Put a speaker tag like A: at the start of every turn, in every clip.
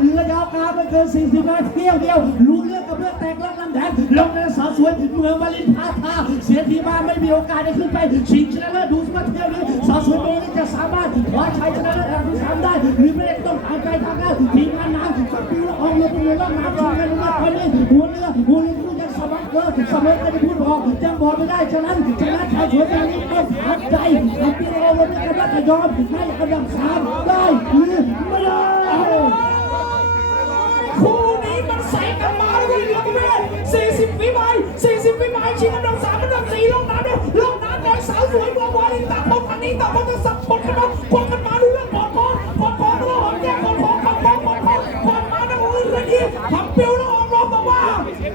A: เรือยาวกาไม่เกิน40นาทีเดียว รู้เรื่องกับเรื่องแตกลักลำแดงลงในสาวสวยเมืองวาลินพาทาเสียทีมาไม่มีโอกาสได้ขึ้นไปชิงชนะเลิศดูสิว่าเที่ยวนี้สาวสวยโมนี่จะสามารถคว้าชัยชนะเลิศอันดับที่สามได้ หรือไม่ได้ต้องหายใจทางการทีมงานน้ำสักปีละออกเรือเป็นเรือล่องน้ำชิงกันว่าตอนนี้หัวเรือหัวเรือผู้ยังสมัครเกินสมัครไม่ได้พูดบอกยังบอกไม่ได้ฉะนั้นชนะชายสวยแบบนี้ต้องหายใจอันที่เราวันนี้กำลังจะยอมให้อันดับสาม
B: ชิงอันดับ3อันดับ4ลงน้ำเนี่ยลงน้ำโดยสาวสวยเมืองวาลินต่างคนทางนี้ต่างคนจะสับปนกันมาปนกันมาดูเรื่องกดคอกดคอแล้วหอมแก้มกดคอกดคอกดคอกดมานะมือระดีทำเปรี้ยวแล้วออกรบบอกว่า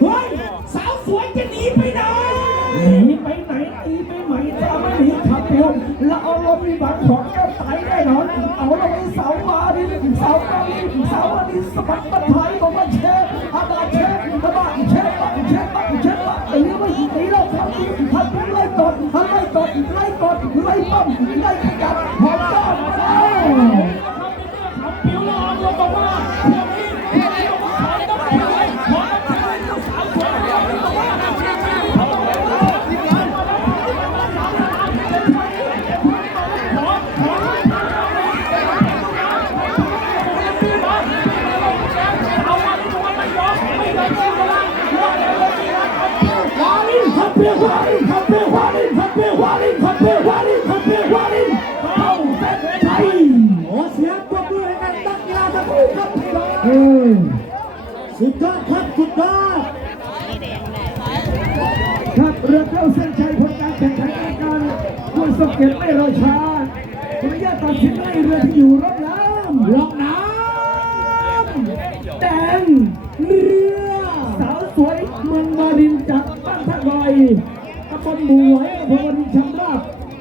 B: เฮ้ยสาวสวยจะหนีไปไหน
A: หนีไปไหนหนีไปไหนถ้าไม่หนีขับเร็วแล้วเอาลมมีบังของแก้วไตแน่นอนเอาลงไปเสาวมาดิสาวมาดิสาวมาดิสะบัดบันไทยบอกว่า กดไล่ป้อมไล่ขยับพอต้อนเอ้า
B: ทำเปียวแล้วออกรบบอกว่าเที่ยวนี้เที่ยวนี้ขอต้องเที่ยวเลยขอต้องเที่ยวเลยสาเมืองวาลินบอกว่า
A: วาลินขับเปียววาลินขับเปียววาลิน ครับพี่น้องสุดยอดครับสุดยอด
C: ครับเรือเข้าเส้นชัยผลการแข่งขันรายการคุณสเกียรติไม่รอช้าขออนุญาตตัดสินให้เรือที่อยู่รอบน้ำ
A: ลงน้ำ
C: แดงเรือสาวสวยเมืองวารินจากบ้านท่าลอยตำบลบัวอำเภอวารินชำราบ